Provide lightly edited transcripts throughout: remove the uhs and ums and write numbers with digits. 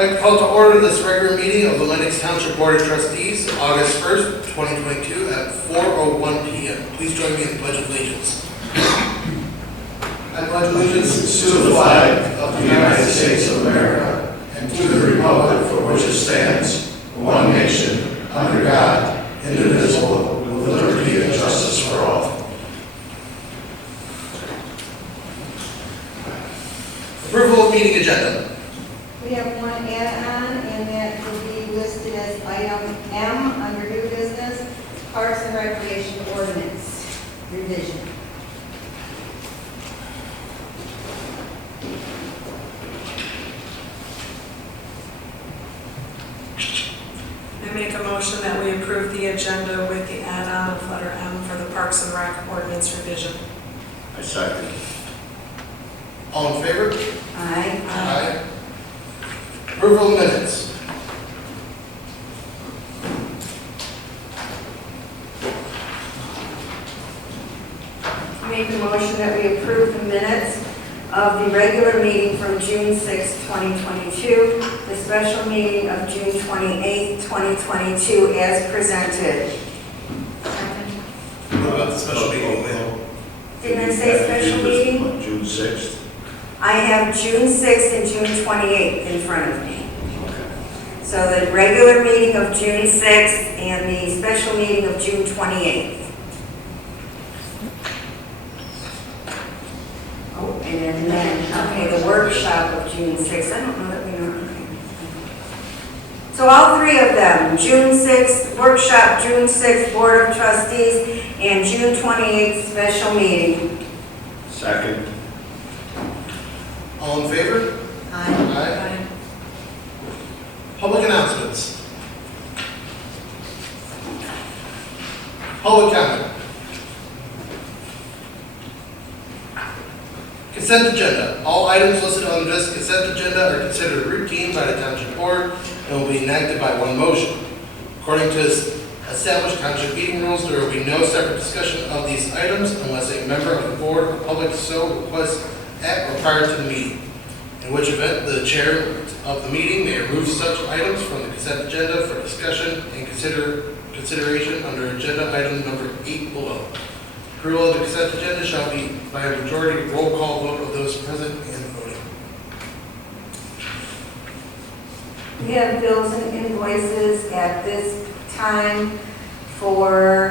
I'd like to call to order this regular meeting of the Lenox Township Board of Trustees, August 1st, 2022 at 4:01 p.m. Please join me in the Pledge of Allegiance. I pledge allegiance to the flag of the United States of America and to the republic for which it stands, one nation, under God, indivisible, with liberty and justice for all. Approval of meeting agenda. We have one add-on, and that will be listed as item M under new business, Parks and Recreation Ordinance revision. I make a motion that we approve the agenda with the add-on of letter M for the Parks and Rec Ordinance revision. I second. All in favor? Aye. Aye. Approval of minutes. Make a motion that we approve the minutes of the regular meeting from June 6, 2022, the special meeting of June 28, 2022, as presented. What about the special meeting? Didn't I say special meeting? June 6th. I have June 6th and June 28th in front of me. So the regular meeting of June 6th and the special meeting of June 28th. Oh, and then, okay, the workshop of June 6th. I don't know that we know. Okay. So all three of them, June 6th workshop, June 6th Board of Trustees, and June 28th special meeting. Second. All in favor? Aye. Public announcements. Public comment. Consent agenda. All items listed on this consent agenda are considered routine by the Township Board and will be enacted by one motion. According to established Township meeting rules, there will be no separate discussion of these items unless a member of the Board or public so requests at or prior to the meeting, in which event the chair of the meeting may remove such items from the consent agenda for discussion and consideration under agenda item number 8 below. Approval of the consent agenda shall be by a majority roll call vote of those present and voting. We have bills and invoices at this time for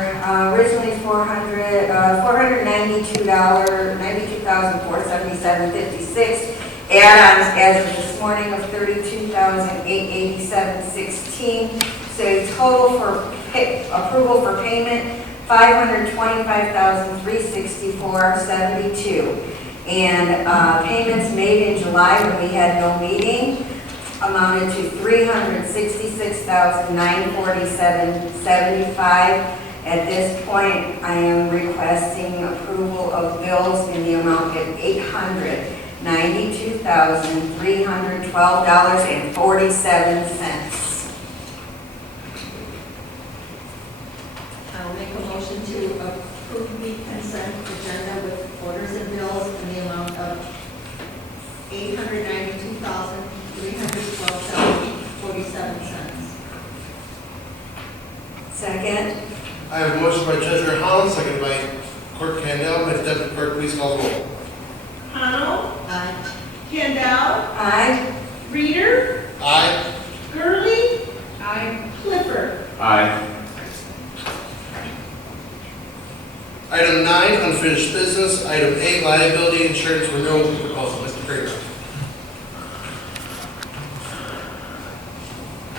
originally $492,477.56. Add-ons as of this morning of $32,887.16. So total for approval for payment $525,364.72. And payments made in July when we had no meeting amounted to $366,947.75. At this point, I am requesting approval of bills in the amount of $892,312.47. I'll make a motion to approve the consent agenda with orders and bills in the amount of $892,312.47. Second. I have a motion by Treasurer Holland, seconded by Clerk Candell. May the Deputy Clerk please call the roll. Connell. Aye. Kendall. Aye. Reader. Aye. Gurley. Aye. Clifford. Aye. Item 9, unfinished business. Item 8, liability insurance renewal proposal. Mr. Kramer.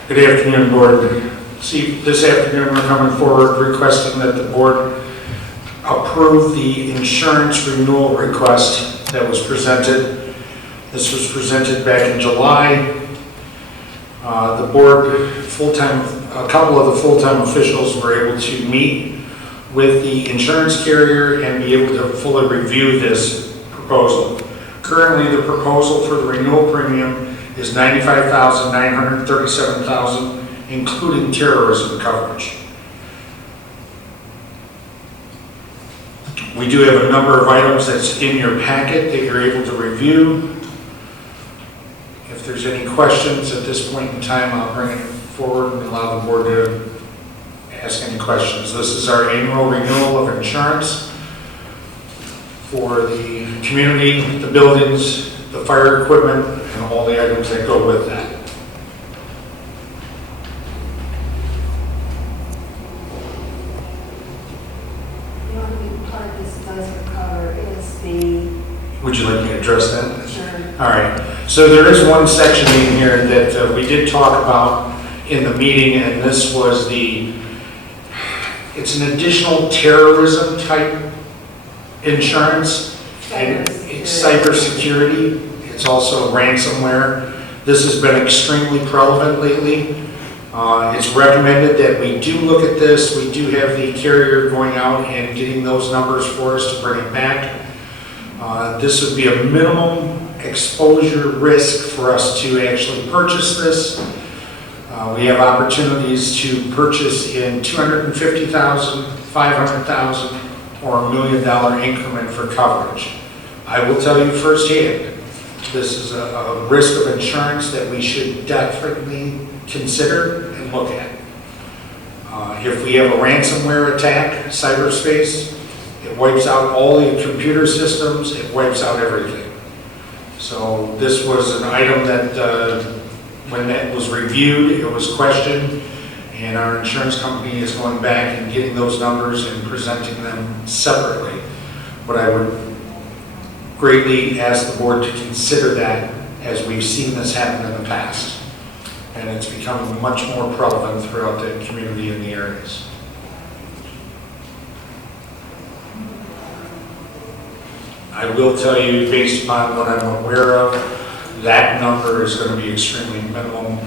Good afternoon, Board. See, this afternoon we're coming forward requesting that the Board approve the insurance renewal request that was presented. This was presented back in July. The Board, a couple of the full-time officials were able to meet with the insurance carrier and be able to fully review this proposal. Currently, the proposal for the renewal premium is $95,937, including terrorism coverage. We do have a number of items that's in your packet that you're able to review. If there's any questions at this point in time, I'll bring it forward and allow the board to ask any questions. This is our annual renewal of insurance for the community, the buildings, the fire equipment, and all the items that go with that. The only part this does cover is the, Would you like me to address that? sure, All right, so there is one section in here that we did talk about in the meeting, and this was it's an additional terrorism type insurance, and it's cybersecurity, it's also ransomware. This has been extremely prevalent lately. It's recommended that we do look at this. We do have the carrier going out and getting those numbers for us to bring it back. This would be a minimum exposure risk for us to actually purchase this. We have opportunities to purchase in $250,000, $500,000, or $1 million increment for coverage. I will tell you firsthand, this is a risk of insurance that we should definitely consider and look at. If we have a ransomware attack, cyberspace, it wipes out all the computer systems, it wipes out everything. So this was an item that when that was reviewed, it was questioned, and our insurance company is going back and getting those numbers and presenting them separately. But I would greatly ask the board to consider that, as we've seen this happen in the past. And it's becoming much more prevalent throughout the community in the areas. I will tell you, based upon what I'm aware of, that number is going to be extremely minimum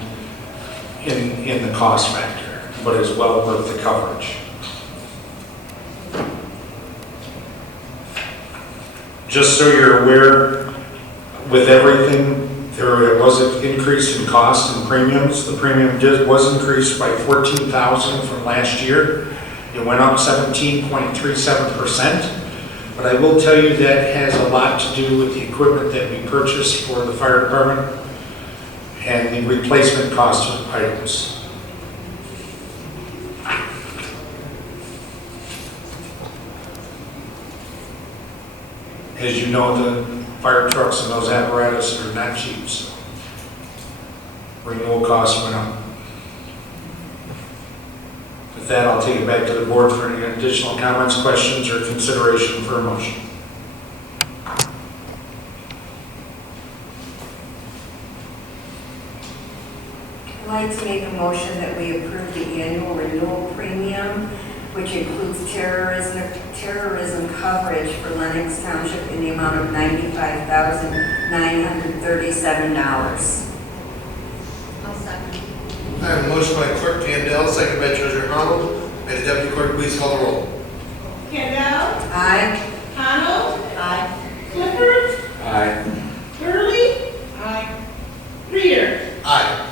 in the cost factor, but is well worth the coverage. Just so you're aware, with everything, there was an increase in cost and premiums. The premium was increased by $14,000 from last year. It went up 17.37%. But I will tell you that has a lot to do with the equipment that we purchased for the fire department and the replacement cost of items. As you know, the fire trucks and those apparatus are not cheap, so renewal costs went up. With that, I'll take it back to the board for any additional comments, questions, or consideration for a motion. I'd like to make a motion that we approve the annual renewal premium, which includes terrorism coverage for Lenox Township in the amount of $95,937. I'll second. I have a motion by Clerk Candell, second by Treasurer Arnold. May the Deputy Clerk please call the roll. Kendall, Aye. Arnold, Aye. Clifford, Aye. Gurley, Reader. Aye.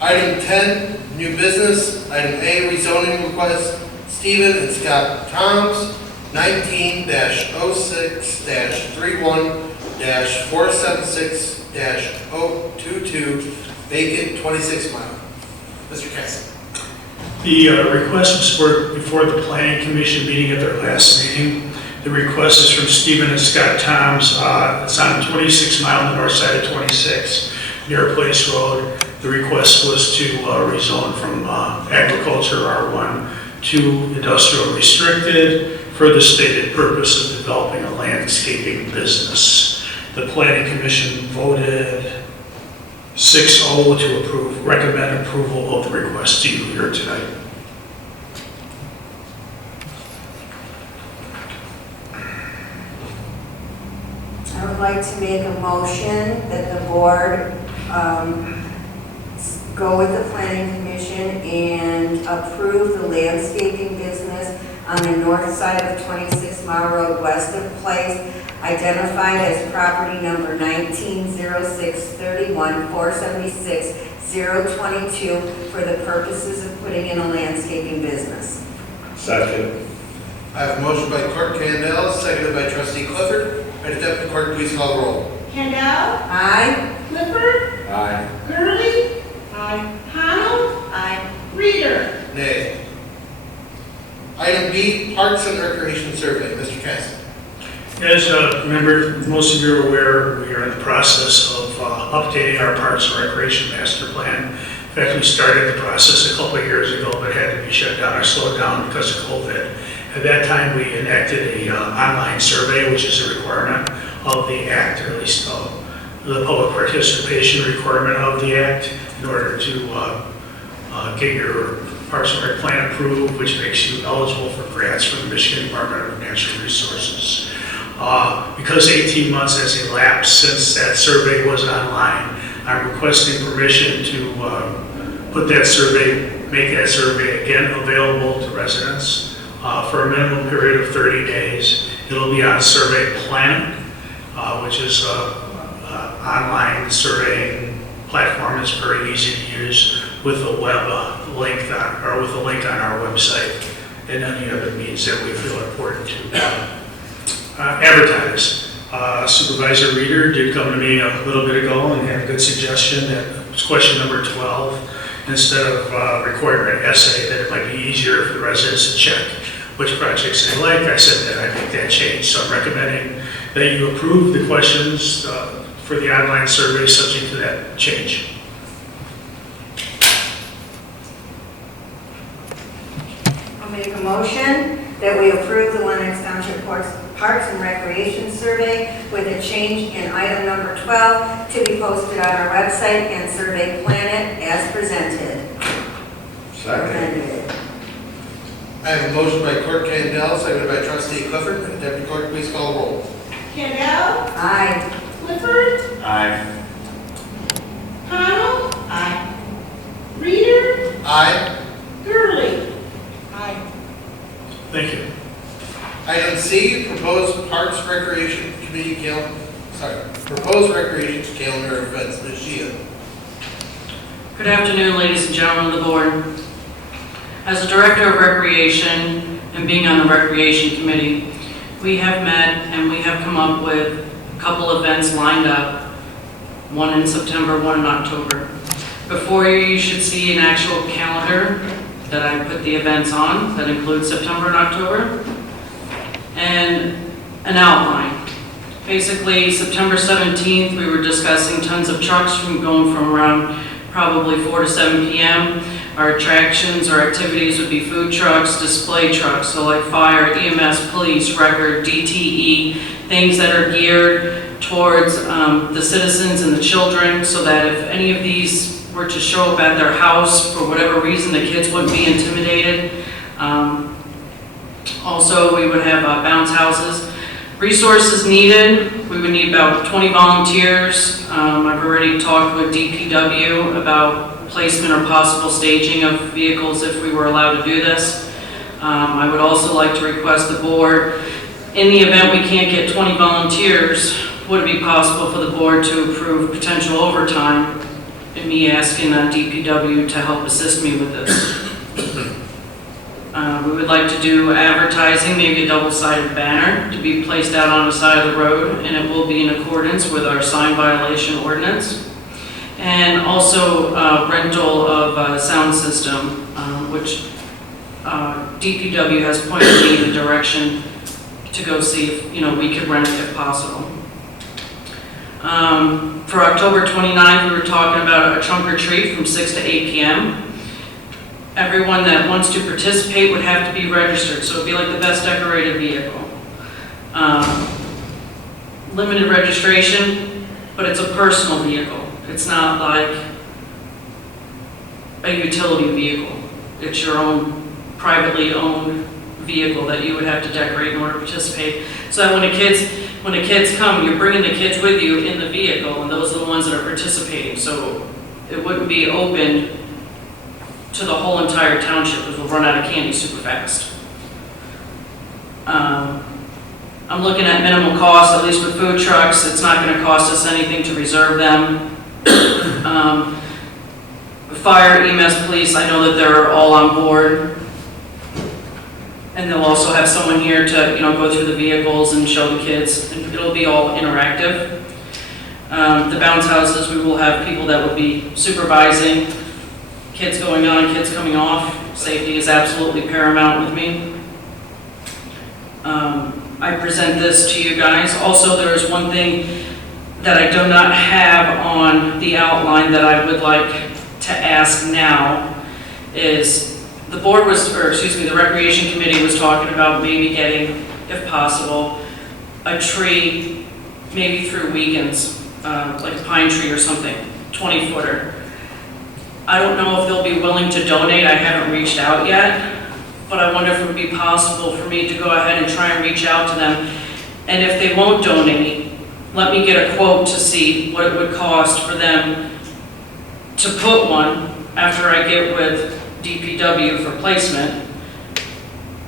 Item 10, new business. Item A, rezoning request, Stephen and Scott Toms, 19-06-31-476-022, vacant 26 mile. Mr. Casson. The request was before the Planning Commission meeting at their last meeting. The request is from Stephen and Scott Toms. It's on 26 mile on the north side of 26, near Place Road. The request was to rezone from agriculture R1 to industrial restricted for the stated purpose of developing a landscaping business. The Planning Commission voted 6-0 to recommend approval of the request to you here tonight. I would like to make a motion that the board go with the Planning Commission and approve the landscaping business on the north side of 26 Mile Road west of Place, identified as property number 19-06-31-476-022 for the purposes of putting in a landscaping business. Second. I have a motion by Clerk Candell, seconded by Trustee Clifford. May the Deputy Clerk please call the roll. Kendall, Aye. Clifford. Aye. Gurley. Aye. Connell. Aye. Reader. Nay. Item B, Parks and Recreation Survey. Mr. Cassidy. As most of you are aware, we are in the process of updating our Parks and Recreation Master Plan. In fact, we started the process a couple of years ago, but had to be shut down or slowed down because of COVID. At that time, we enacted an online survey, which is a requirement of the Act, or at least the public participation requirement of the Act, in order to get your Parks and Rec plan approved, which makes you eligible for grants from the Michigan Department of Natural Resources. Because 18 months has elapsed since that survey was online, I'm requesting permission to make that survey again available to residents for a minimum period of 30 days. It'll be on Survey Planet, which is an online surveying platform. It's very easy to use with a link on our website and any other means that we feel important to advertise. Supervisor Reader did come to me a little bit ago and had a good suggestion that it's question number 12. Instead of requiring an essay, that it might be easier for the residents to check which projects they like. I said that I'd make that change. So I'm recommending that you approve the questions for the online survey subject to that change. I'll make a motion that we approve the Lenox Township Parks and Recreation Survey with a change in item number 12 to be posted on our website and Survey Planet as presented. Second. I have a motion by Clerk Candell, seconded by Trustee Clifford. Deputy Clerk, please call the roll. Candell. Aye. Clifford. Aye. Connell. Aye. Reader. Aye. Gurley. Aye. Thank you. Item C, proposed Recreation calendar events. Ms. Shea. Good afternoon, ladies and gentlemen of the board. As a director of recreation and being on the recreation committee, we have met and we have come up with a couple events lined up, one in September, one in October. Before you should see an actual calendar that I put the events on that includes September and October, and an outline. Basically, September 17th, we were discussing tons of trucks going from around probably 4 to 7 p.m. Our attractions or activities would be food trucks, display trucks, so like fire, EMS, police, record, DTE, things that are geared towards the citizens and the children, so that if any of these were to show up at their house for whatever reason, the kids wouldn't be intimidated. Also, we would have bounce houses. Resources needed, we would need about 20 volunteers. I've already talked with DPW about placement or possible staging of vehicles if we were allowed to do this. I would also like to request the board, in the event we can't get 20 volunteers, would it be possible for the board to approve potential overtime and me asking DPW to help assist me with this? We would like to do advertising, maybe a double-sided banner to be placed out on the side of the road, and it will be in accordance with our sign violation ordinance. And also rental of sound system, which DPW has pointed me in the direction to go see if we could rent it if possible. For October 29th, we were talking about a trunk or treat from 6 to 8 p.m. Everyone that wants to participate would have to be registered, so it'd be like the best decorated vehicle. Limited registration, but it's a personal vehicle. It's not like a utility vehicle. It's your own privately owned vehicle that you would have to decorate in order to participate. So that when the kids come, you're bringing the kids with you in the vehicle, and those are the ones that are participating. So it wouldn't be open to the whole entire township, because we'll run out of candy super fast. I'm looking at minimal cost, at least with food trucks. It's not going to cost us anything to reserve them. Fire, EMS, police, I know that they're all on board. And they'll also have someone here to go through the vehicles and show the kids, and it'll be all interactive. The bounce houses, we will have people that will be supervising, kids going on, kids coming off. Safety is absolutely paramount with me. I present this to you guys. Also, there is one thing that I do not have on the outline that I would like to ask now is the board was, or excuse me, the Recreation Committee was talking about maybe getting, if possible, a tree maybe through weekends, like a pine tree or something, 20-footer. I don't know if they'll be willing to donate. I haven't reached out yet. But I wonder if it would be possible for me to go ahead and try and reach out to them. And if they won't donate, let me get a quote to see what it would cost for them to put one after I get with DPW for placement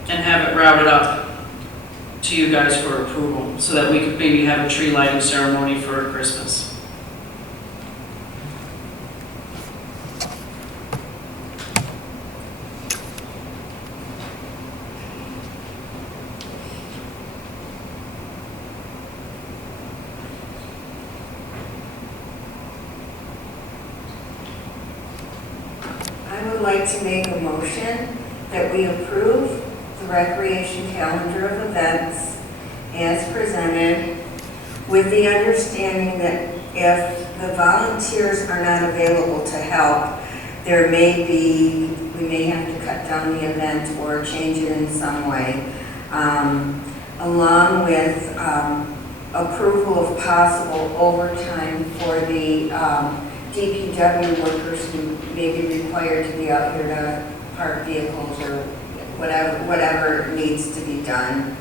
and have it routed up to you guys for approval so that we could maybe have a tree lighting ceremony for Christmas. I would like to make a motion that we approve the recreation calendar of events as presented, with the understanding that if the volunteers are not available to help, we may have to cut down the event or change it in some way, along with approval of possible overtime for the DPW workers who may be required to be out here to park vehicles or whatever needs to be done.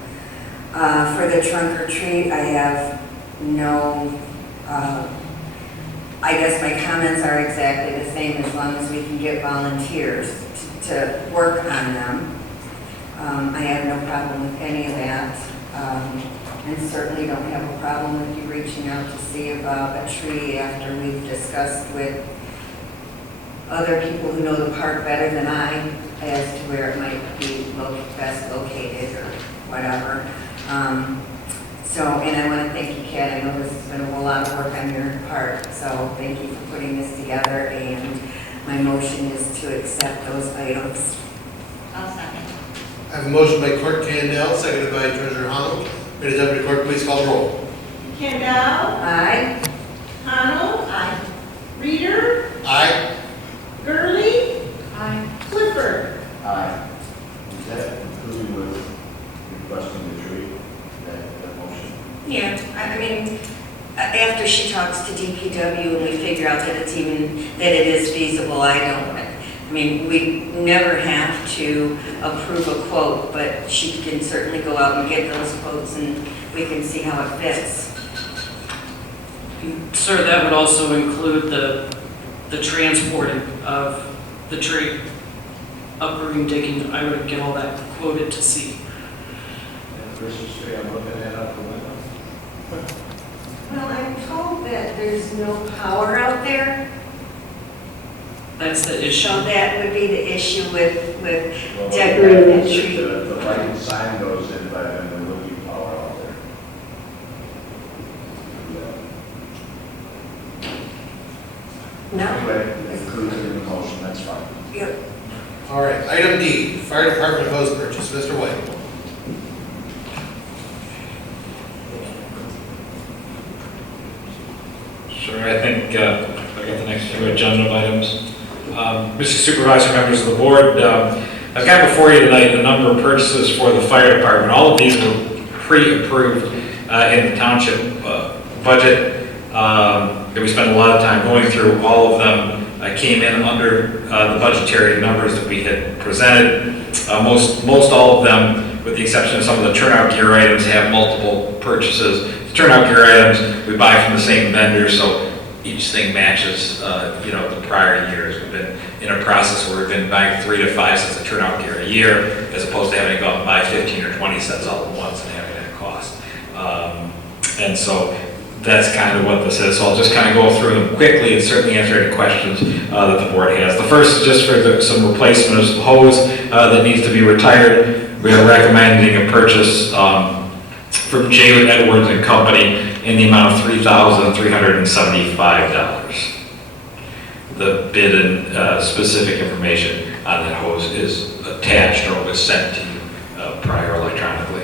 For the trunk or treat, I have no, I guess my comments are exactly the same as long as we can get volunteers to work on them. I have no problem with any of that. And certainly don't have a problem with you reaching out to see about a tree after we've discussed with other people who know the park better than I as to where it might be best located or whatever. And I want to thank you, Kat. I know this has been a whole lot of work on your part, so thank you for putting this together. And my motion is to accept those items. I'll second. I have a motion by Clerk Candell, seconded by Treasurer Honnold. May the Deputy Clerk please call the roll. Kendall. Aye. Connell. Aye. Reader. Aye. Gurley. Aye. Clifford. Aye. Is that including with requesting the tree, that motion? Yeah, I mean, after she talks to DPW and we figure out that it's even, that it is feasible, we never have to approve a quote, but she can certainly go out and get those quotes and we can see how it fits. Sir, that would also include the transporting of the tree, uprooting, digging. I would get all that quoted to see. And Christmas tree, I'm looking at up the window. Well, I'm told that there's no power out there, That's the issue. so that would be the issue with Well, decorating the tree. The lighting sign goes in, but then there will be power out there. No? Anyway, included in the motion, that's fine. Yep. All right, item D, Fire Department hose purchase. Mr. White. Sure, I think I got the next two agenda items. Mr. Supervisor, members of the board, I've got before you tonight a number of purchases for the fire department. All of these were pre-approved in the township budget. We spent a lot of time going through. All of them came in under the budgetary numbers that we had presented. Most all of them, with the exception of some of the turnout gear items, have multiple purchases. The turnout gear items we buy from the same vendor, so each thing matches, the prior years. We've been in a process where we've been buying 3 to 5 sets of turnout gear a year, as opposed to having to go out and buy 15 or 20 sets all at once and having that cost. And so that's kind of what this is. So I'll just kind of go through them quickly and certainly answer any questions that the board has. The first is just for some replacement of some hose that needs to be retired. We are recommending a purchase from Jalen Edwards and Company in the amount of $3,375. The bid and specific information on that hose is attached or was sent to you prior electronically.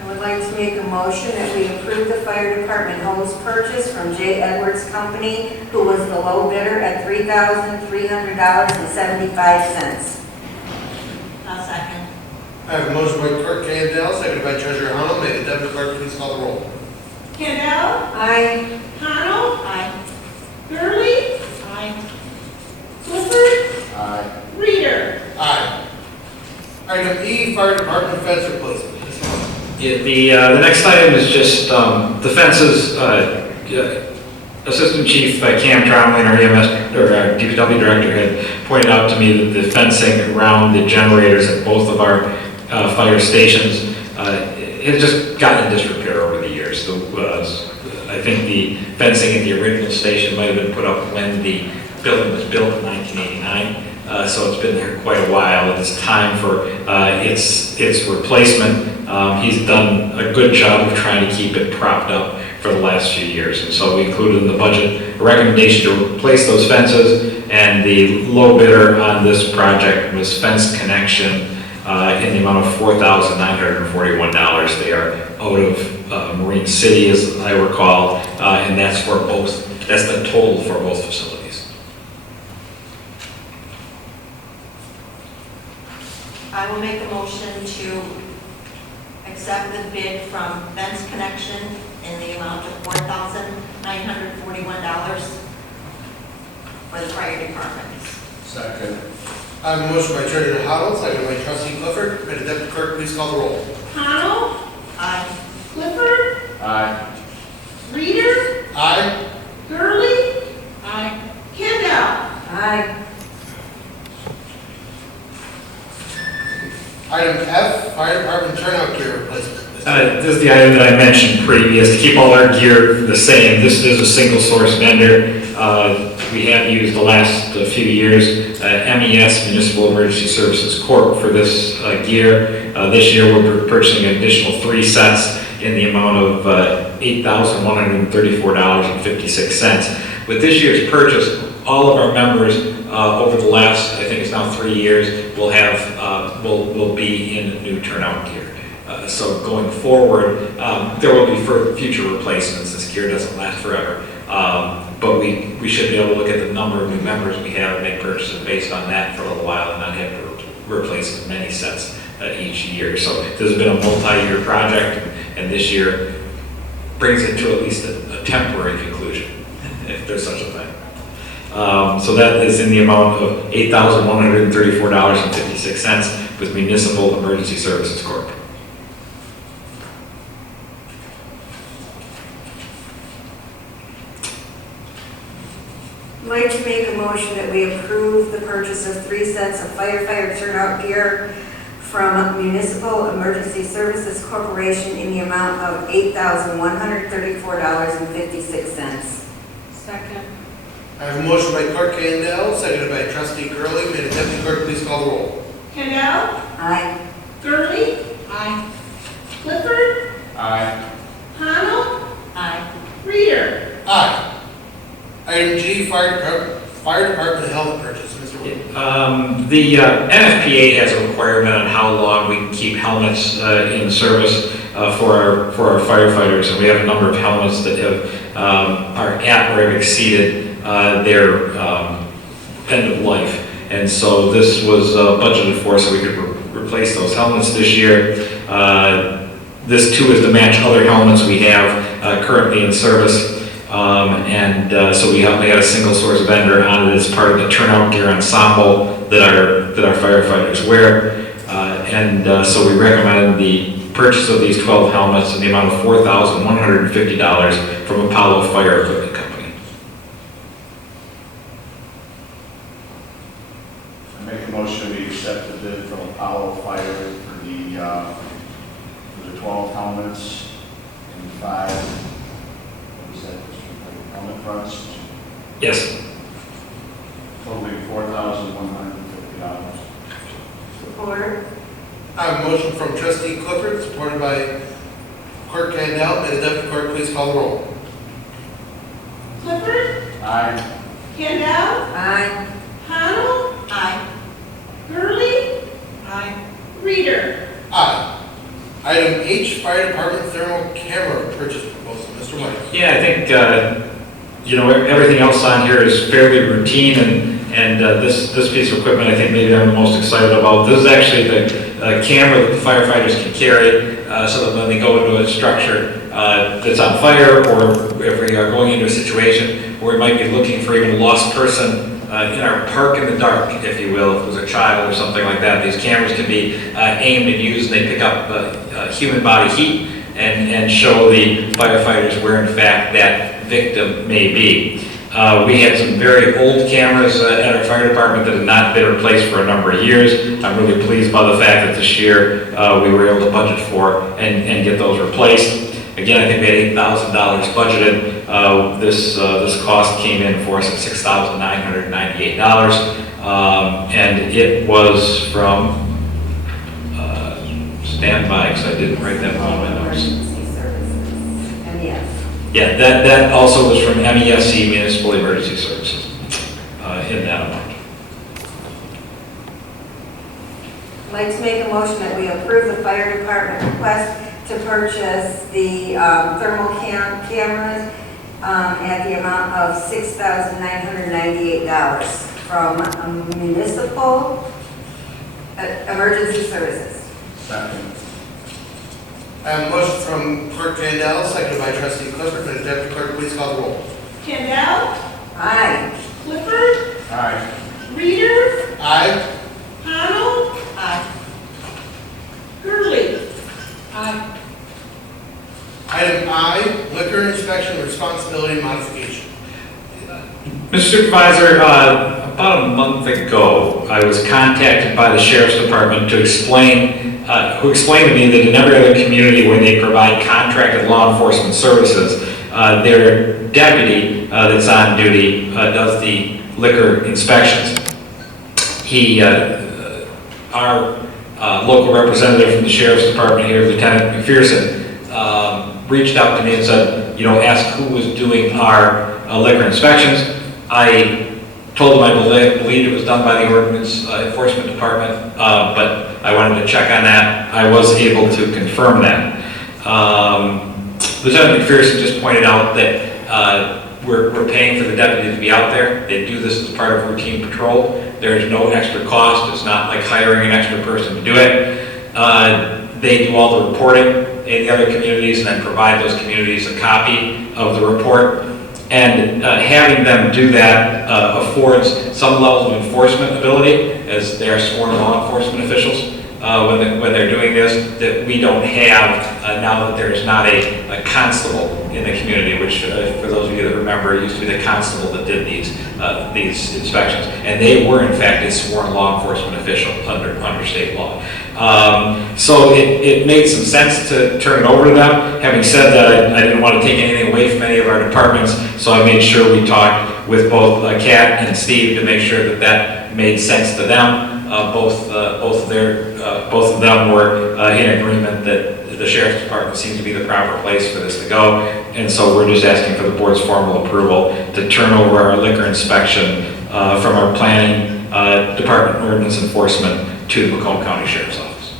I would like to make a motion that we approve the fire department hose purchase from J. Edwards Company, who was the low bidder at $3,300.75. I'll second. I have a motion by Clerk Candell, seconded by Treasurer Arnold. May the Deputy Clerk please call the roll. Candell, Aye. Arnold, Aye. Gurley, Aye. Clifford, Aye. Reader. Aye. Item E, Fire Department fence replacement. Mr. Moore. Yeah, the next item is just the fences. Assistant Chief Cam Tromley, our EMS or our DPW director, had pointed out to me that the fencing around the generators at both of our fire stations it had just gotten in disrepair over the years. I think the fencing at the original station might have been put up when the building was built in 1989. So it's been there quite a while. It's time for its replacement. He's done a good job of trying to keep it propped up for the last few years. And so we included in the budget a recommendation to replace those fences, and the low bidder on this project was Fence Connection in the amount of $4,941. They are out of Marine City, as I recall, and that's for both. That's the total for both facilities. I will make a motion to accept the bid from Fence Connection in the amount of $4,941 for the fire department. Second. I have a motion by Treasurer Arnold, seconded by Trustee Clifford. May the Deputy Clerk please call the roll. Arnold, Aye. Clifford, Aye. Reader, Aye. Gurley, Aye. Candell. Aye. Item F, Fire Department turnout gear replacement. This is the item that I mentioned previous. To keep all our gear the same, this is a single source vendor. We have used the last few years MES, Municipal Emergency Services Corp. for this gear. This year we're purchasing an additional 3 sets in the amount of $8,134.56. With this year's purchase, all of our members over the last, I think it's now 3 years, will have will be in new turnout gear. So going forward, there will be future replacements. This gear doesn't last forever. But we should be able to look at the number of new members we have and make purchases based on that for a little while and not have to replace as many sets each year. So this has been a multi-year project, and this year brings it to at least a temporary conclusion, if there's such a thing. So that is in the amount of $8,134.56 with Municipal Emergency Services Corp. I'd like to make a motion that we approve the purchase of 3 sets of firefighter turnout gear from Municipal Emergency Services Corporation in the amount of $8,134.56. Second. I have a motion by Clerk Candell, seconded by Trustee Gurley. May the Deputy Clerk please call the roll. Candell, Aye. Gurley, Aye. Clifford, Aye. Arnold, Aye. Reader. Aye. Item G, Fire Department helmet purchase. Mr. Wood. The NFPA has a requirement on how long we can keep helmets in service for our firefighters, and we have a number of helmets that are at or have exceeded their end of life, and so this was budgeted for so we could replace those helmets this year. This too is to match other helmets we have currently in service. So we had a single source vendor on it as part of the turnout gear ensemble that our firefighters wear. So we recommend the purchase of these 12 helmets in the amount of $4,150 from Apollo Fire Equipment Company. I make a motion we accept the bid from Apollo Fire for the 12 helmets and 5, what was that, helmet fronts, Yes. totaling $4,150. I have a motion from trustee Clifford, supported by clerk Kandel. May the deputy clerk please call the roll. Clifford, Aye. Kandel, Aye. Hamel, Aye. Gurley, Aye. Reader. Aye. Item H, fire department thermal camera purchase proposal. Mr. White. Yeah, I think, everything else on here is fairly routine, and this piece of equipment, I think maybe I'm the most excited about. This is actually the camera that the firefighters can carry, so that when they go into a structure that's on fire, or if we are going into a situation where we might be looking for even a lost person in our park in the dark, if you will, if it was a child or something like that, these cameras can be aimed and used, and they pick up human body heat and show the firefighters where in fact that victim may be. We had some very old cameras at our fire department that had not been replaced for a number of years. I'm really pleased by the fact that this year we were able to budget for and get those replaced. Again, I think we had $8,000 budgeted. This cost came in for us at $6,998. And it was from standby, because I didn't write that down in my notes. Emergency services. And yes. Yeah, that also was from MESC, Municipal Emergency Services, in that amount. I'd like to make a motion that we approve the fire department request to purchase the thermal cameras at the amount of $6,998 from Municipal Emergency Services. Second. I have a motion from clerk Kandel, seconded by trustee Clifford. May the deputy clerk please call the roll. Kandel, Aye. Clifford, Aye. Reader, Aye. Hamel, Aye. Gurley. Aye. Item I, liquor inspection responsibility modification. Mr. Supervisor, about a month ago, I was contacted by the Sheriff's Department to explain to me that in every other community where they provide contracted law enforcement services, their deputy that's on duty does the liquor inspections. Our local representative from the Sheriff's Department here, Lieutenant McPherson, reached out to me and said, asked who was doing our liquor inspections. I told him I believed it was done by the Ordinance Enforcement Department, but I wanted to check on that. I was able to confirm that. Lieutenant McPherson just pointed out that we're paying for the deputy to be out there. They do this as part of routine patrol. There's no extra cost. It's not like hiring an extra person to do it. They do all the reporting in the other communities and then provide those communities a copy of the report. And having them do that affords some level of enforcement ability, as they are sworn law enforcement officials when they're doing this, that we don't have now that there's not a constable in the community, which for those of you that remember, it used to be the constable that did these inspections. And they were in fact a sworn law enforcement official under state law. So it made some sense to turn it over to them. Having said that, I didn't want to take anything away from any of our departments, so I made sure we talked with both Kat and Steve to make sure that made sense to them. Both of them were in agreement that the Sheriff's Department seemed to be the proper place for this to go, and so we're just asking for the board's formal approval to turn over our liquor inspection from our planning department ordinance enforcement to the Macomb County Sheriff's Office.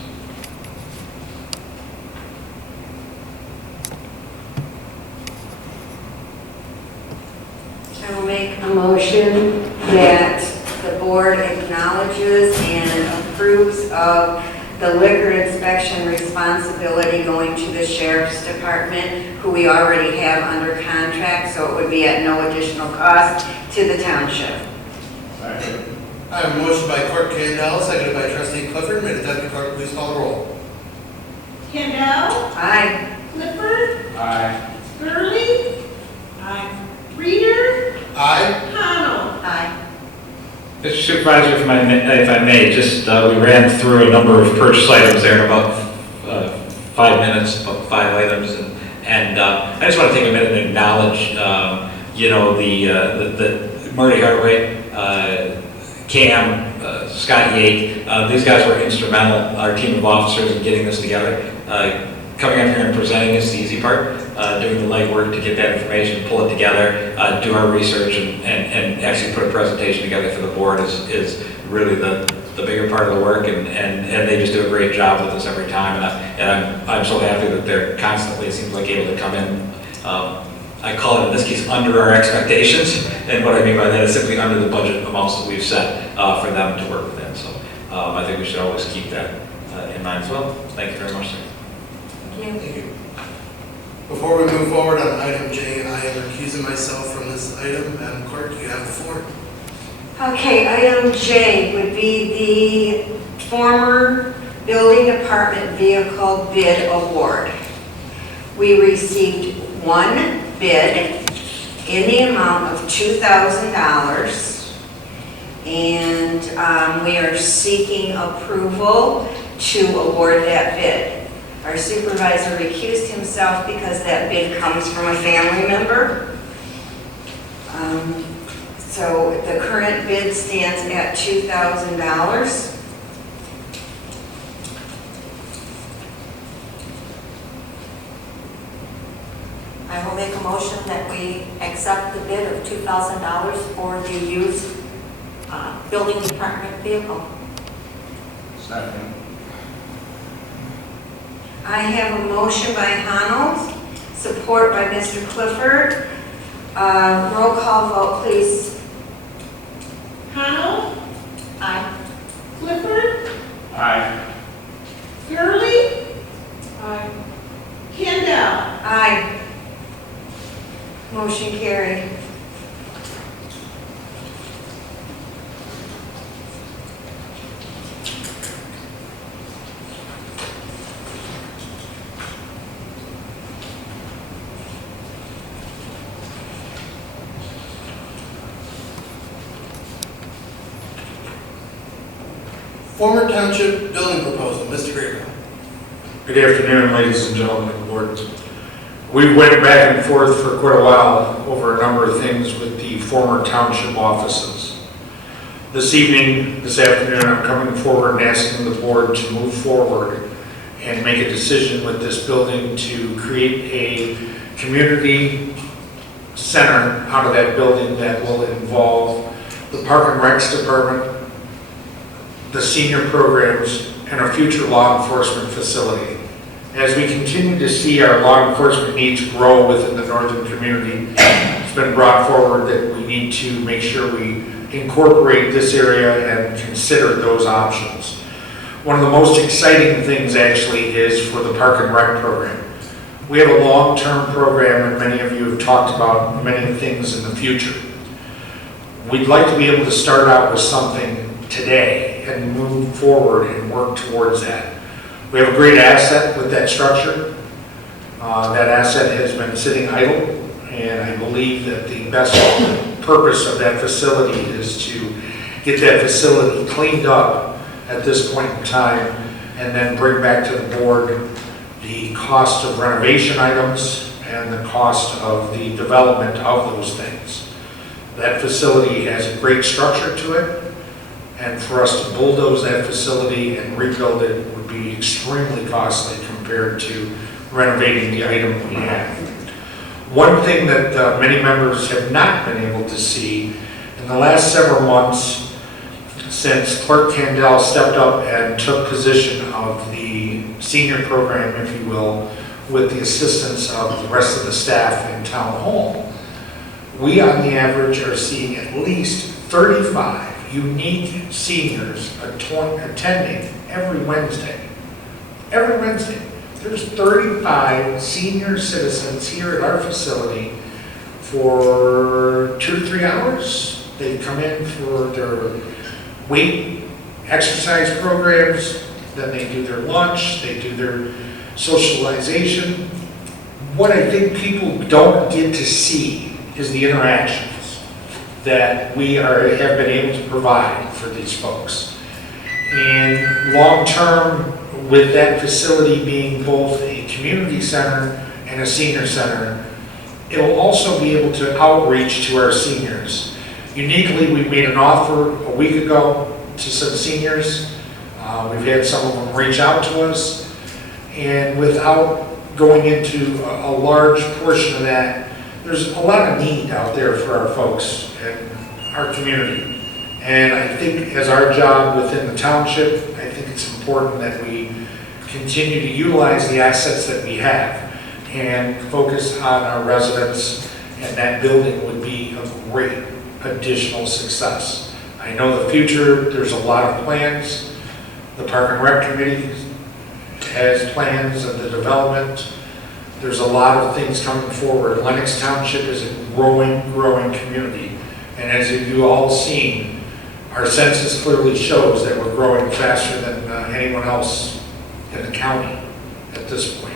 I will make a motion that the board acknowledges and approves of the liquor inspection responsibility going to the Sheriff's Department, who we already have under contract, so it would be at no additional cost to the township. Second. I have a motion by clerk Kandel, seconded by trustee Clifford. May the deputy clerk please call the roll. Kandel, Aye. Clifford, Aye. Gurley, Aye. Reader, Aye. Hamel. Aye. Mr. Supervisor, if I may, just we ran through a number of purchase items there in about 5 minutes, about 5 items, and I just want to take a minute and acknowledge, the Marty Hardaway, Cam, Scott Yate. These guys were instrumental, our team of officers, in getting this together. Coming up here and presenting is the easy part. Doing the legwork to get that information, pull it together, do our research, and actually put a presentation together for the board is really the bigger part of the work, and they just do a great job with us every time, and I'm so happy that they're constantly, it seems like, able to come in. I call it, in this case, under our expectations, and what I mean by that is simply under the budget amounts that we've set for them to work within. So I think we should always keep that in mind as well. Thank you very much, sir. Thank you. Before we move forward on item J, I am recusing myself from this item. Madam Clerk, you have the floor. Okay, item J would be the former building department vehicle bid award. We received one bid in the amount of $2,000, and we are seeking approval to award that bid. Our supervisor recused himself because that bid comes from a family member. So the current bid stands at $2,000. I will make a motion that we accept the bid of $2,000 for the used building department vehicle. Second. I have a motion by Honnold, support by Mr. Clifford. Roll call vote, please. Connell, Aye. Clifford, Aye. Gurley. Aye. Kendall. Aye. Motion carried. Former township building proposal, Mr. Graybill. Good afternoon, ladies and gentlemen of the board. We went back and forth for quite a while over a number of things with the former township offices. This evening, this afternoon, I'm coming forward and asking the board to move forward and make a decision with this building to create a community center out of that building that will involve the Park and Recs Department, the senior programs, and a future law enforcement facility. As we continue to see our law enforcement needs grow within the northern community, it's been brought forward that we need to make sure we incorporate this area and consider those options. One of the most exciting things actually is for the Park and Rec program. We have a long-term program, and many of you have talked about many things in the future. We'd like to be able to start out with something today and move forward and work towards that. We have a great asset with that structure. That asset has been sitting idle, and I believe that the best purpose of that facility is to get that facility cleaned up at this point in time and then bring back to the board the cost of renovation items and the cost of the development of those things. That facility has a great structure to it, and for us to bulldoze that facility and rebuild it would be extremely costly compared to renovating the item we have. One thing that many members have not been able to see in the last several months, since Clerk Kendall stepped up and took position of the senior program, if you will, with the assistance of the rest of the staff in Town Hall, we on the average are seeing at least 35 unique seniors attending every Wednesday. Every Wednesday. There's 35 senior citizens here at our facility for 2 to 3 hours. They come in for their weight exercise programs, then they do their lunch, they do their socialization. What I think people don't get to see is the interactions that we have been able to provide for these folks. And long-term, with that facility being both a community center and a senior center, it will also be able to outreach to our seniors. Uniquely, we made an offer a week ago to some seniors. We've had some of them reach out to us, and without going into a large portion of that, there's a lot of need out there for our folks and our community. And I think as our job within the township, I think it's important that we continue to utilize the assets that we have and focus on our residents, and that building would be a great additional success. I know the future, there's a lot of plans. The Park and Rec Committee has plans of the development. There's a lot of things coming forward. Lenox Township is a growing community. And as you all seen, our census clearly shows that we're growing faster than anyone else in the county at this point.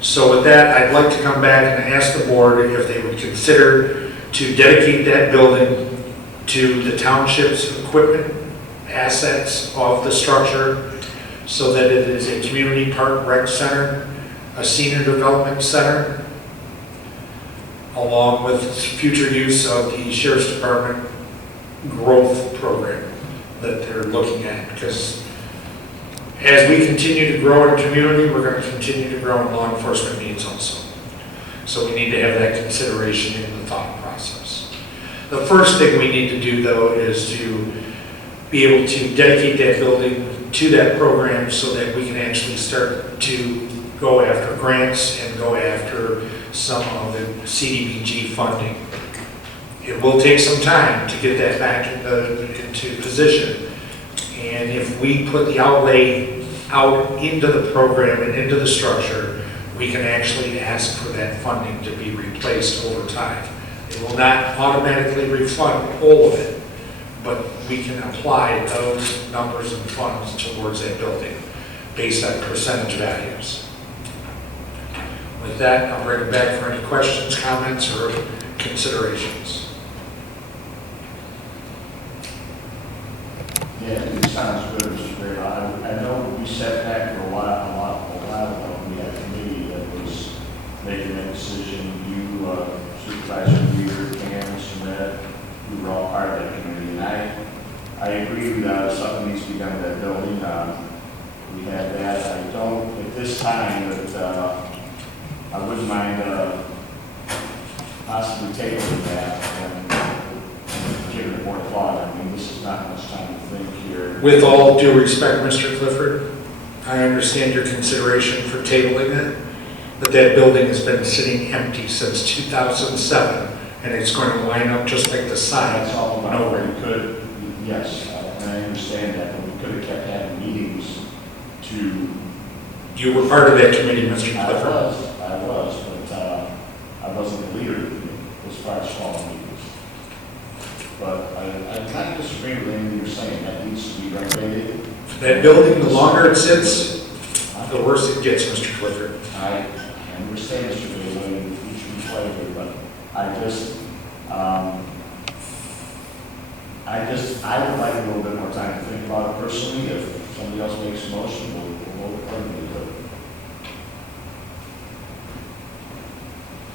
So with that, I'd like to come back and ask the board if they would consider to dedicate that building to the township's equipment, assets of the structure, so that it is a community park rec center, a senior development center, along with future use of the Sheriff's Department growth program that they're looking at. Because as we continue to grow in community, we're going to continue to grow in law enforcement needs also. So we need to have that consideration in the thought process. The first thing we need to do, though, is to be able to dedicate that building to that program so that we can actually start to go after grants and go after some of the CDBG funding. It will take some time to get that back into position. And if we put the outlay out into the program and into the structure, we can actually ask for that funding to be replaced over time. It will not automatically refund all of it, but we can apply those numbers and funds towards that building based on percentage values. With that, I'll bring it back for any questions, comments, or considerations. Yeah, it sounds good, Mr. Mayor. I know we sat back for a while ago. We had a committee that was making that decision. You, Supervisor Weaver, Cams, and Red, we were all part of that committee. And I agree that something needs to be done to that building. We have that. I don't, at this time, that I wouldn't mind possibly tabling that and giving it more thought. I mean, this is not much time to think here. With all due respect, Mr. Clifford, I understand your consideration for tabling it, but that building has been sitting empty since 2007, and it's going to line up just like the sign. That's all about nowhere. we could, yes, and I understand that, but we could have kept having meetings to. You were part of that committee, Mr. Clifford. I was, but I wasn't the leader of the committee as far as small meetings. But I kind of disagree with anything you're saying. That needs to be renovated. That building, the longer it sits, the worse it gets, Mr. Clifford. I understand, Mr. Bailey, and each flavor, but I would like a little bit more time to think about it personally. If somebody else makes a motion, we'll vote accordingly.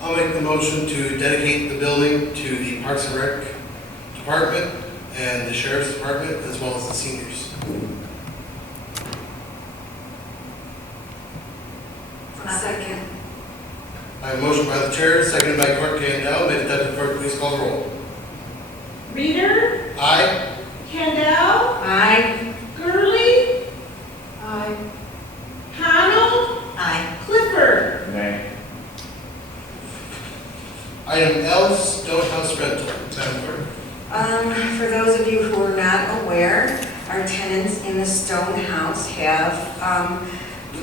I'll make the motion to dedicate the building to the Parks and Rec Department and the Sheriff's Department, as well as the seniors. Second. I have a motion by the chair, seconded by Clerk Candell. May the deputy clerk please call the roll. Reader, Aye. Candell, Aye. Gurley. Aye. Connell, Aye. Clifford. Nay. Item L, Stonehouse Rental. Madam Clerk. For those of you who are not aware, our tenants in the Stone House have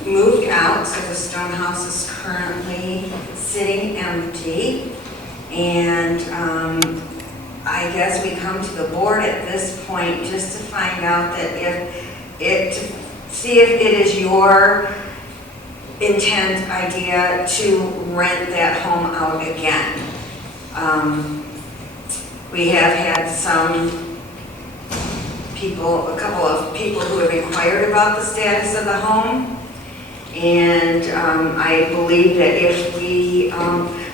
moved out, so the Stone House is currently sitting empty. And I guess we come to the board at this point just to find out that see if it is your intent, idea to rent that home out again. We have had a couple of people who have inquired about the status of the home. And I believe that if we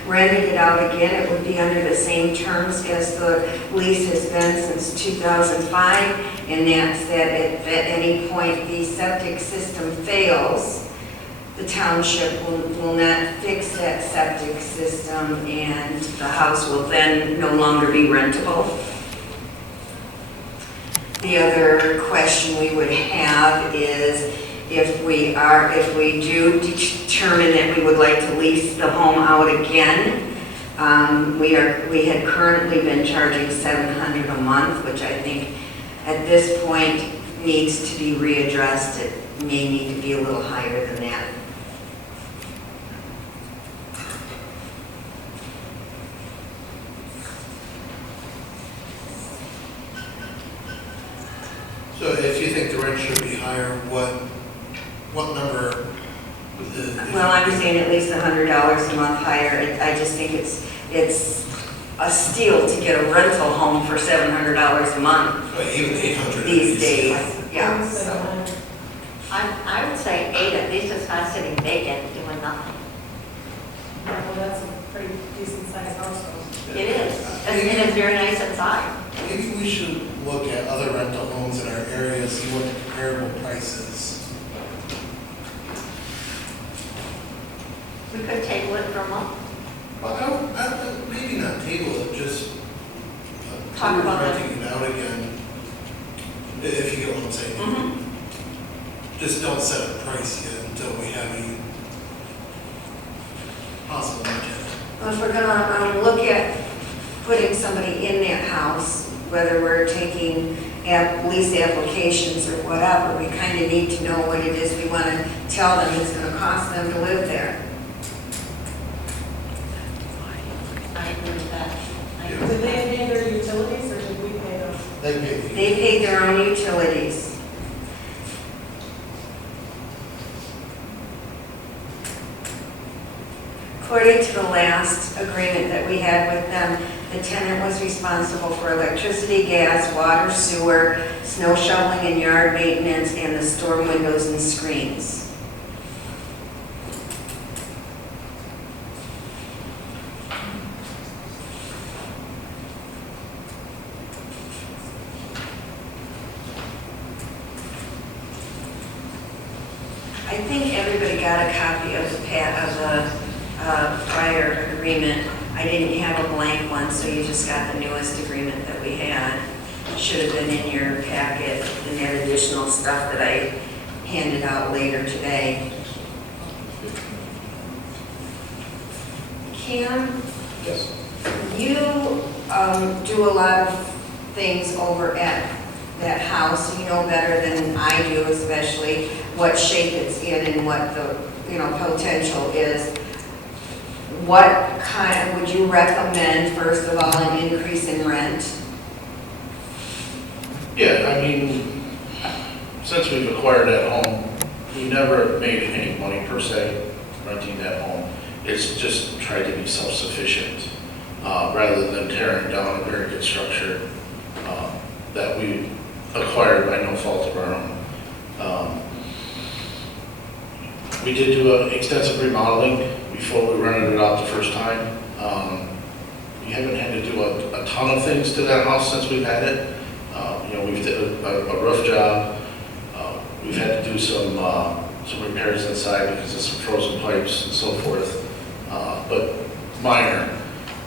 rented it out again, it would be under the same terms as the lease has been since 2005, and that's that if at any point the septic system fails, the township will not fix that septic system, and the house will then no longer be rentable. The other question we would have is if we do determine that we would like to lease the home out again, we had currently been charging $700 a month, which I think at this point needs to be readdressed. It may need to be a little higher than that. So if you think the rent should be higher, what number? Well, I'm saying at least $100 a month higher. I just think it's a steal to get a rental home for $700 a month Even 800 these days. Yeah. So, I would say 8, at least it's not sitting vacant, doing nothing. Well, that's a pretty decent sized house though. It is, and it's very nice inside. Maybe we should look at other rental homes in our area, see what the comparable price is. We could table it for a month. Well, maybe not table it, just Talk about it. renting it out again, if you get what I'm saying. Mm-hmm. Just don't set a price yet until we have any possible budget. Well, if we're gonna look at putting somebody in that house, whether we're taking lease applications or whatever, we kind of need to know what it is we want to tell them it's going to cost them to live there. I agree with that. Did they pay their utilities or did we pay them? They They pay their own utilities. According to the last agreement that we had with them, the tenant was responsible for electricity, gas, water, sewer, snow shoveling and yard maintenance, and the storm windows and screens. I think everybody got a copy of the prior agreement. I didn't have a blank one, so you just got the newest agreement that we had. Should have been in your packet, and that additional stuff that I handed out later today. Cam? Yes. You do a lot of things over at that house. You know better than I do, especially what shape it's in and what the potential is. What kind would you recommend, first of all, an increase in rent? Yeah, I mean, since we've acquired that home, we never made any money per se renting that home. It's just tried to be self-sufficient rather than tearing down a very good structure that we acquired by no fault of our own. We did do an extensive remodeling before we rented it out the first time. We haven't had to do a ton of things to that house since we've had it. We've did a roof job. We've had to do some repairs inside because of some frozen pipes and so forth, but minor.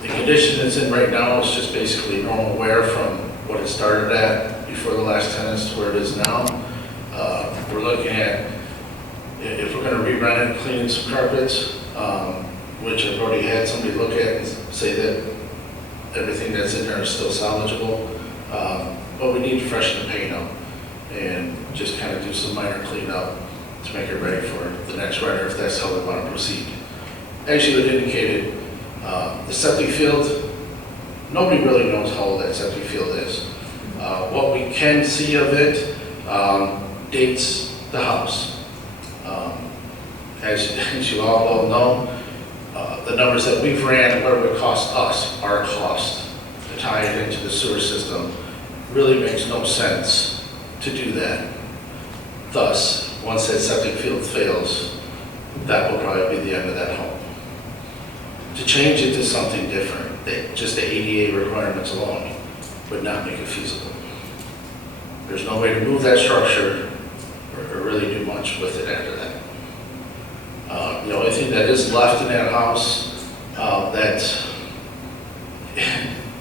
The condition it's in right now is just basically normal wear from what it started at before the last tenants to where it is now. We're looking at, if we're going to re-rent it, cleaning some carpets, which I've already had somebody look at and say that everything that's in there is still salvageable. But we need to freshen the paint up and just kind of do some minor cleanup to make it ready for the next renter if that's how we want to proceed. As you had indicated, the septic field, nobody really knows how old that septic field is. What we can see of it dates the house. As you all well know, the numbers that we've ran, what it would cost us, our cost, to tie it into the sewer system, really makes no sense to do that. Thus, once that septic field fails, that will probably be the end of that home. to change it to something different, just the ADA requirements alone would not make it feasible. There's no way to move that structure or really do much with it after that. The only thing that is left in that house that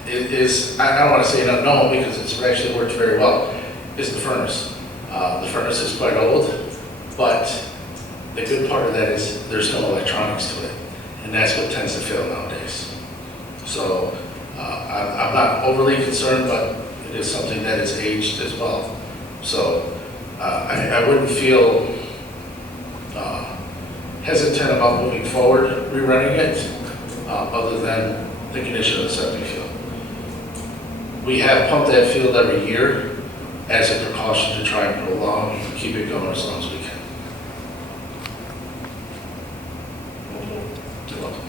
is, I don't want to say an unknown because it's actually worked very well, is the furnace. The furnace is quite old, but the good part of that is there's no electronics to it, and that's what tends to fail nowadays. So I'm not overly concerned, but it is something that is aged as well. So I wouldn't feel hesitant about moving forward, rerunning it, other than the condition of the septic field. We have pumped that field every year as a precaution to try and prolong and keep it going as long as we can. You're welcome.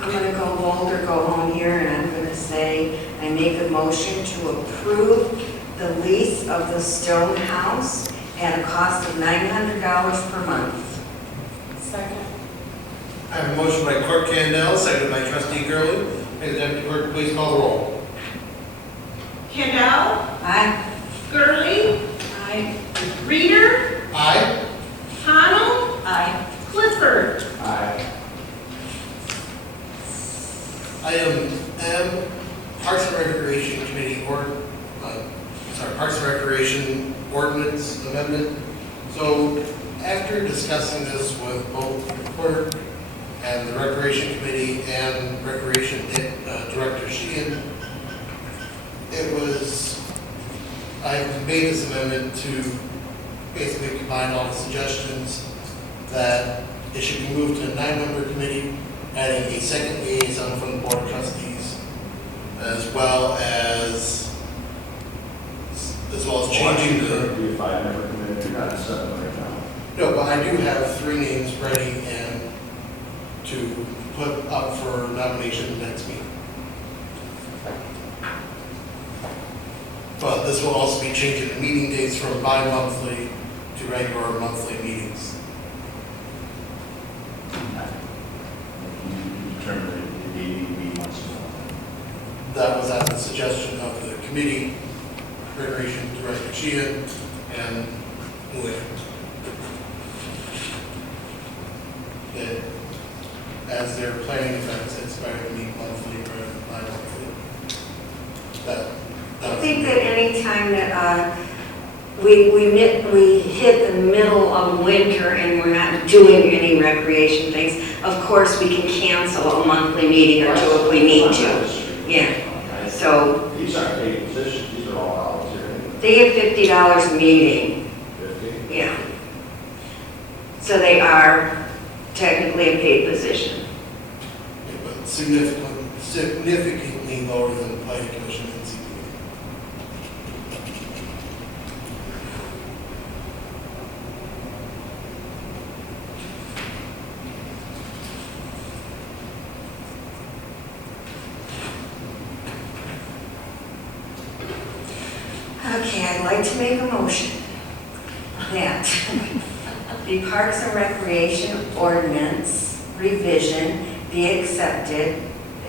I'm gonna go bold or go home here, and I'm gonna say, I make a motion to approve the lease of the stone house at a cost of $900 per month. Second. I have a motion by Clerk Candell, seconded by Trustee Gurley. May the Deputy Clerk please call the roll. Kendall, Aye. Gurley, Aye. Reader, Aye. Connell, Aye. Clifford. Aye. Item M, Parks and Recreation Committee Parks and Recreation Ordinance Amendment. So after discussing this with both the clerk and the Recreation Committee and Recreation Director Sheehan, I made this amendment to basically combine all the suggestions that it should be moved to a 9-member committee, adding a second liaison from the Board of Trustees, as well as changing the... Currently a 5-member committee, you're not a 7 right now. No, but I do have 3 names ready and to put up for nomination next meeting. But this will also be changing the meeting dates from bi-monthly to regular monthly meetings. You determined that the date would be once more. That was at the suggestion of the committee, Recreation Director Sheehan, and Muir. That as their planning events, it's better to meet monthly or bi-monthly. I think that any time that we hit the middle of winter and we're not doing any recreation things, of course we can cancel a monthly meeting or two if we need to. Yeah. So These aren't paid positions, these are all volunteer. they get $50 a meeting. 50? Yeah. So they are technically a paid position. But significantly lower than the planning commission and CPA. Okay, I'd like to make a motion that the Parks and Recreation Ordinance revision be accepted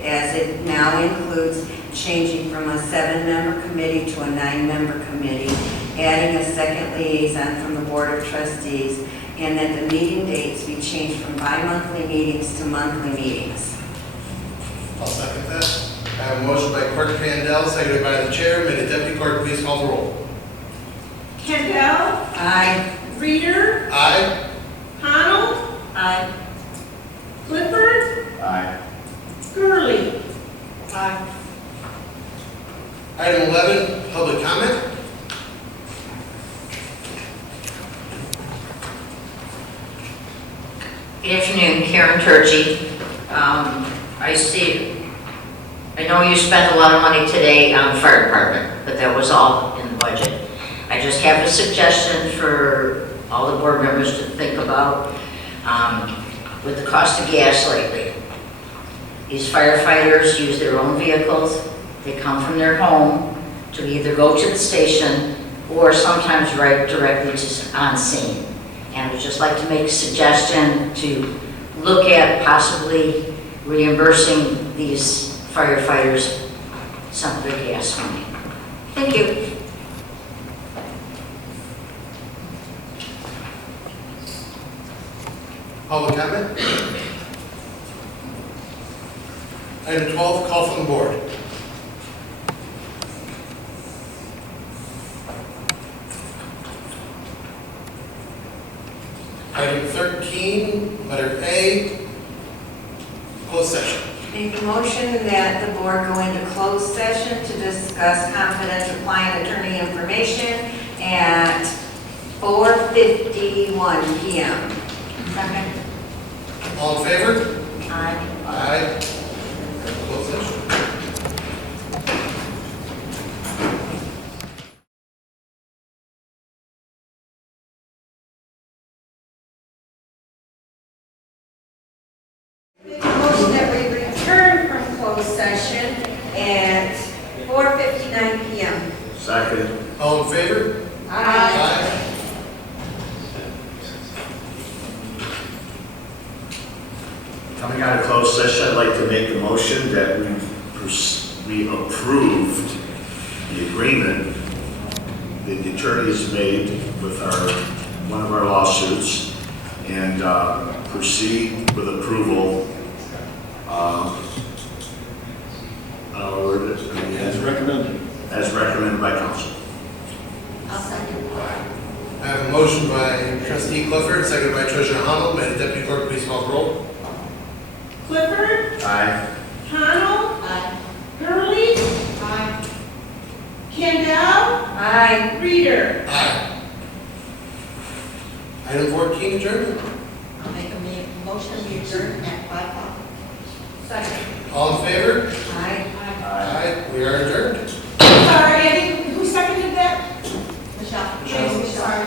as it now includes changing from a 7-member committee to a 9-member committee, adding a second liaison from the Board of Trustees, and that the meeting dates be changed from bi-monthly meetings to monthly meetings. I'll second that. I have a motion by Clerk Candell, seconded by the chair. May the deputy clerk please call the roll. Kendall, Aye. Reader, Aye. Connell, Aye. Clifford, Aye. Gurley. Aye. Item 11, public comment. Good afternoon, Karen Turgey. I know you spent a lot of money today on the fire department, but that was all in the budget. I just have a suggestion for all the board members to think about. With the cost of gas lately, these firefighters use their own vehicles. They come from their home to either go to the station or sometimes right directly to on scene. And I would just like to make a suggestion to look at possibly reimbursing these firefighters some of their gas money. Thank you. Public comment? Item 12, call from the board. Item 13, letter A, closed session. Make a motion that the board go into closed session to discuss confidential client attorney information at 4:51 PM. Second. All in favor? Aye. Aye. Closed session. Make a motion that we return from closed session at 4:59 PM. Second. All in favor? Aye. Coming out of closed session, I'd like to make a motion that we approved the agreement that the attorney has made with one of our lawsuits and proceed with approval. As recommended by council. I'll second. I have a motion by trustee Clifford, seconded by treasurer Arnold. May the deputy clerk please call the roll. Clifford, Aye. Arnold, Aye. Gurley, Aye. Kendall, Aye. Reader. Aye. Item 14, adjournment. I'll make a motion we adjourn at 5 o'clock. Second. All in favor? Aye. Aye. We are adjourned. Sorry, Eddie, who seconded that? Michelle. Sorry.